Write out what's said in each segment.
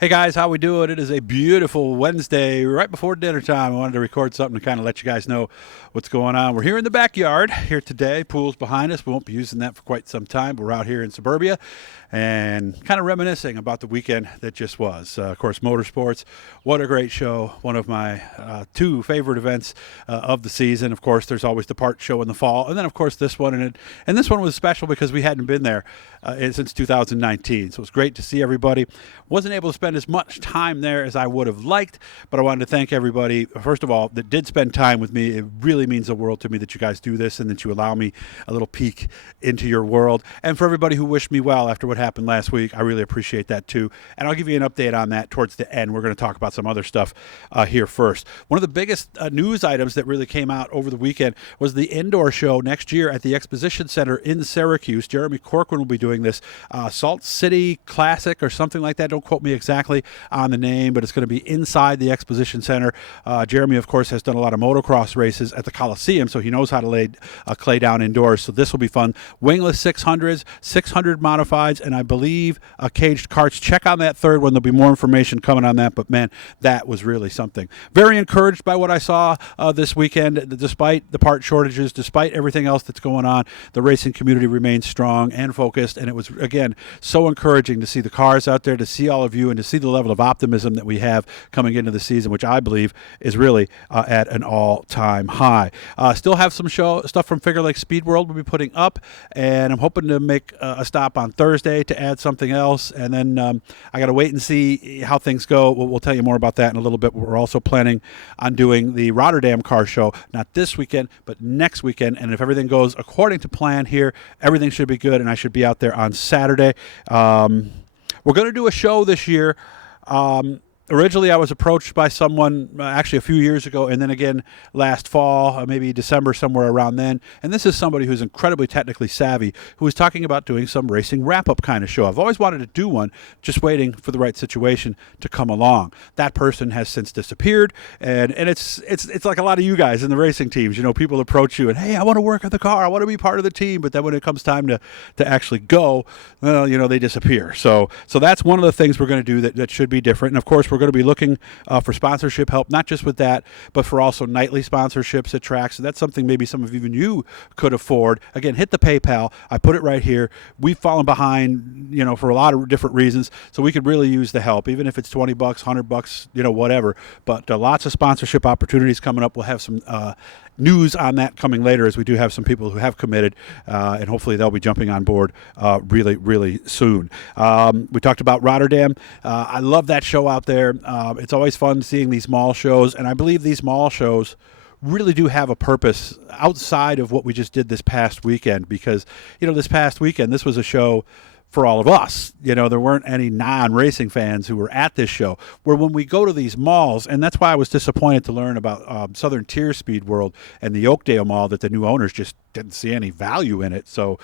Hey guys, how we doing? It is a beautiful Wednesday, right before dinner time. I wanted to record something to kind of let you guys know what's going on. We're here in the backyard here today. Pool's behind us. We won't be using that for quite some time. But we're out here in suburbia and kind of reminiscing about the weekend that just was. Of course, Motorsports. What a great show. One of my two favorite events of the season. Of course, there's always the part show in the fall, and then of course this one. And this one was special because we hadn't been there since 2019. So it was great to see everybody. Wasn't able to spend as much time there as I would have liked, but I wanted to thank everybody, first of all, that did spend time with me. It really means the world to me that you guys do this and that you allow me a little peek into your world. And for everybody who wished me well after what happened last week, I really appreciate that too. And I'll give you an update on that towards the end. We're going to talk about some other stuff here first. One of the biggest news items that really came out over the weekend was the indoor show next year at the Exposition Center in Syracuse. Jeremy Corcoran will be doing this Salt City Classic or something like that. Don't quote me exactly on the name, but it's going to be inside the Exposition Center. Jeremy, of course, has done a lot of motocross races at the Coliseum, so he knows how to lay clay down indoors. So this will be fun. Wingless 600s, 600 modifieds, and I believe caged karts. Check on that third one. There'll be more information coming on that, but man, that was really something. Very encouraged by what I saw this weekend. Despite the part shortages, despite everything else that's going on, the racing community remains strong and focused, and it was, again, so encouraging to see the cars out there, to see all of you, and to see the level of optimism that we have coming into the season, which I believe is really at an all-time high. Still have some stuff from Figure Lake Speed World we'll be putting up, and I'm hoping to make a stop on Thursday to add something else, and then I got to wait and see how things go. We'll tell you more about that in a little bit. We're also planning on doing the Rotterdam car show, not this weekend, but next weekend, and if everything goes according to plan here, everything should be good, and I should be out there on Saturday. We're going to do a show this year. Originally, I was approached by someone actually a few years ago, and then again last fall, maybe December, somewhere around then. And this is somebody who's incredibly technically savvy, who was talking about doing some racing wrap-up kind of show. I've always wanted to do one, just waiting for the right situation to come along. That person has since disappeared, and it's like a lot of you guys in the racing teams. You know, people approach you and, hey, I want to work on the car, I want to be part of the team, but then when it comes time to actually go, well, you know, they disappear. So that's one of the things we're going to do that should be different. And of course, we're going to be looking for sponsorship help, not just with that, but for also nightly sponsorships at tracks. So that's something maybe some of even you could afford. Again, hit the PayPal. I put it right here. We've fallen behind, you know, for a lot of different reasons. So we could really use the help, even if it's $20, $100, you know, whatever. But lots of sponsorship opportunities coming up. We'll have some news on that coming later, as we do have some people who have committed, and hopefully they'll be jumping on board really, really soon. We talked about Rotterdam. I love that show out there. It's always fun seeing these mall shows, and I believe these mall shows really do have a purpose outside of what we just did this past weekend, because, you know, this past weekend, this was a show for all of us. You know, there weren't any non-racing fans who were at this show. Where when we go to these malls, and that's why I was disappointed to learn about Southern Tier Speed World and the Oakdale Mall, that the new owners just didn't see any value in it. So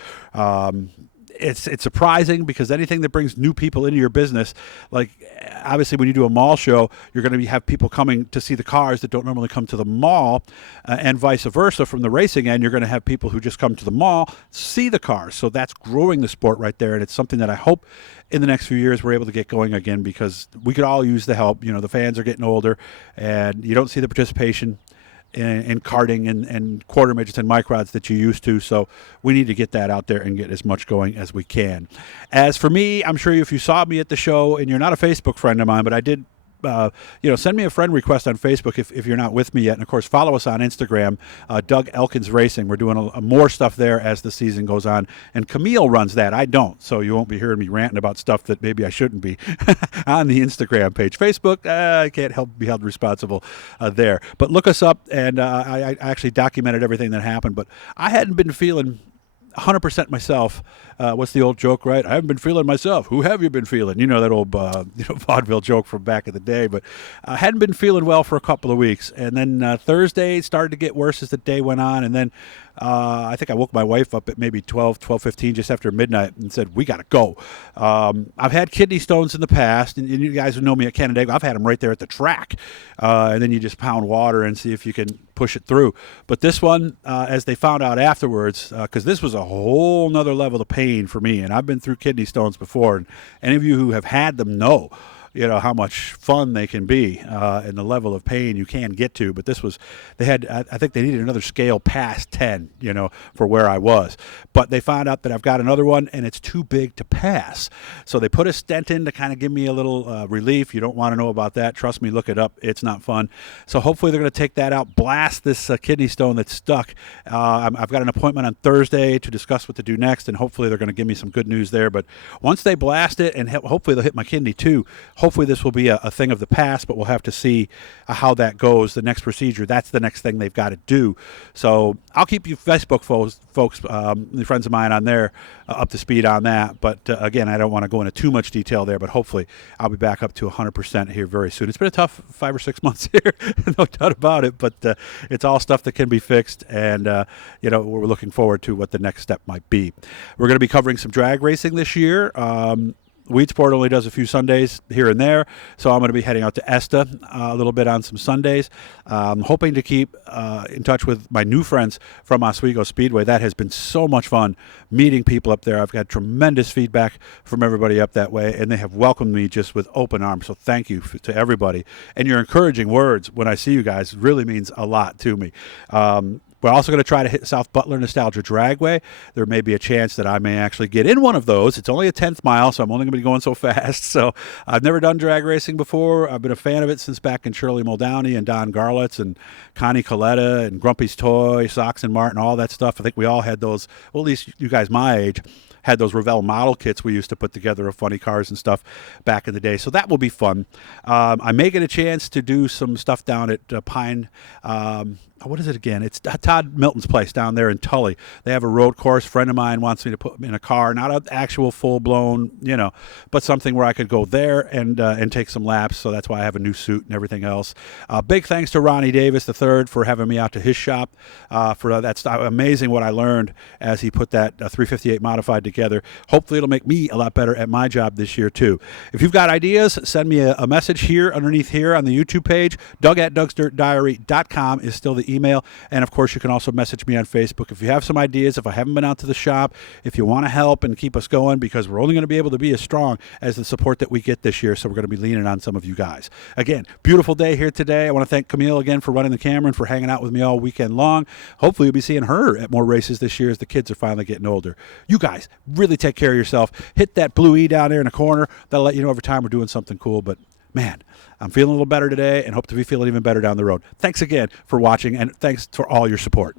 it's surprising, because anything that brings new people into your business, like obviously when you do a mall show, you're going to have people coming to see the cars that don't normally come to the mall, and vice versa. From the racing end, you're going to have people who just come to the mall, see the cars. So that's growing the sport right there, and it's something that I hope in the next few years we're able to get going again, because we could all use the help. You know, the fans are getting older, and you don't see the participation in karting and quarter midgets and microds that you used to. So we need to get that out there and get as much going as we can. As for me, I'm sure if you saw me at the show, and you're not a Facebook friend of mine, but I did send me a friend request on Facebook if you're not with me yet. And, of course, follow us on Instagram, Doug Elkins Racing. We're doing more stuff there as the season goes on. And Camille runs that. I don't. So you won't be hearing me ranting about stuff that maybe I shouldn't be on the Instagram page. Facebook, I can't be held responsible there. But look us up, and I actually documented everything that happened. But I hadn't been feeling 100% myself. What's the old joke, right? I haven't been feeling myself. Who have you been feeling? You know, that old vaudeville joke from back in the day. But I hadn't been feeling well for a couple of weeks. And then Thursday started to get worse as the day went on. And then I think I woke my wife up at maybe 12:15, just after midnight, and said, we got to go. I've had kidney stones in the past, and you guys who know me at Canandaigua, I've had them right there at the track. And then you just pound water and see if you can push it through. But this one, as they found out afterwards, because this was a whole nother level of pain for me, and I've been through kidney stones before, and any of you who have had them know how much fun they can be and the level of pain you can get to. But this was, I think they needed another scale past 10, for where I was. But they found out that I've got another one and it's too big to pass. So they put a stent in to kind of give me a little relief. You don't want to know about that. Trust me, look it up. It's not fun. So hopefully they're going to take that out, blast this kidney stone that's stuck. I've got an appointment on Thursday to discuss what to do next, and hopefully they're going to give me some good news there. But once they blast it, and hopefully they'll hit my kidney too, hopefully this will be a thing of the past, but we'll have to see how that goes. The next procedure, that's the next thing they've got to do. So I'll keep you Facebook folks, friends of mine on there, up to speed on that. But again, I don't want to go into too much detail there, but hopefully I'll be back up to 100% here very soon. It's been a tough 5 or 6 months here, no doubt about it, but it's all stuff that can be fixed, and we're looking forward to what the next step might be. We're going to be covering some drag racing this year. Weed Sport only does a few Sundays here and there, so I'm going to be heading out to ESTA a little bit on some Sundays. Hoping to keep in touch with my new friends from Oswego Speedway. That has been so much fun meeting people up there. I've got tremendous feedback from everybody up that way, and they have welcomed me just with open arms, so thank you to everybody. And your encouraging words when I see you guys really means a lot to me. We're also going to try to hit South Butler Nostalgia Dragway. There may be a chance that I may actually get in one of those. It's only a 10th mile, so I'm only going to be going so fast. So I've never done drag racing before. I've been a fan of it since back in Shirley Muldowney and Don Garlitz and Connie Coletta and Grumpy's Toy, Sox and Martin, all that stuff. I think we all had those, well, at least you guys my age, had those Revell model kits we used to put together of funny cars and stuff back in the day. So that will be fun. I may get a chance to do some stuff down at Pine. What is it again? It's Todd Milton's place down there in Tully. They have a road course. A friend of mine wants me to put in a car, not an actual full-blown, but something where I could go there and take some laps. So that's why I have a new suit and everything else. Big thanks to Ronnie Davis III for having me out to his shop. That's amazing what I learned as he put that 358 modified together. Hopefully it'll make me a lot better at my job this year too. If you've got ideas, send me a message here underneath here on the YouTube page. Doug@DougsDirtDiary.com is still the email, and of course you can also message me on Facebook if you have some ideas. If I haven't been out to the shop, if you want to help and keep us going, because we're only going to be able to be as strong as the support that we get this year, so we're going to be leaning on some of you guys. Again, beautiful day here today. I want to thank Camille again for running the camera and for hanging out with me all weekend long. Hopefully you'll be seeing her at more races this year as the kids are finally getting older. You guys really take care of yourself. Hit that blue E down there in the corner. That'll let you know every time we're doing something cool. But man, I'm feeling a little better today and hope to be feeling even better down the road. Thanks again for watching, and thanks for all your support.